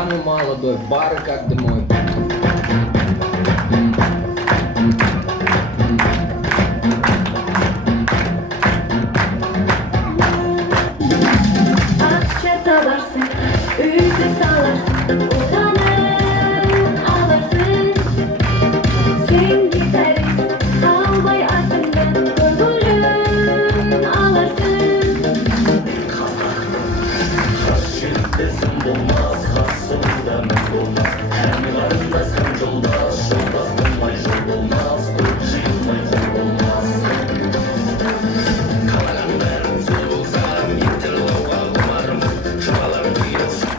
пьяный молодой, бары как домой. Akça tabarsın, uyku salarsın, utanın alırsın. Sen gitarist, kalbay ardından gönlün alırsın. Şiddetim bulmaz, hasımda mük olmaz. Hem karındas hem yoldaş, yoldaş bulmay yol bulmaz. Koç yılmay kol olmaz. Kalagan verin söz bulsam, yittin lova umarım. Şumalar duyuyorsun.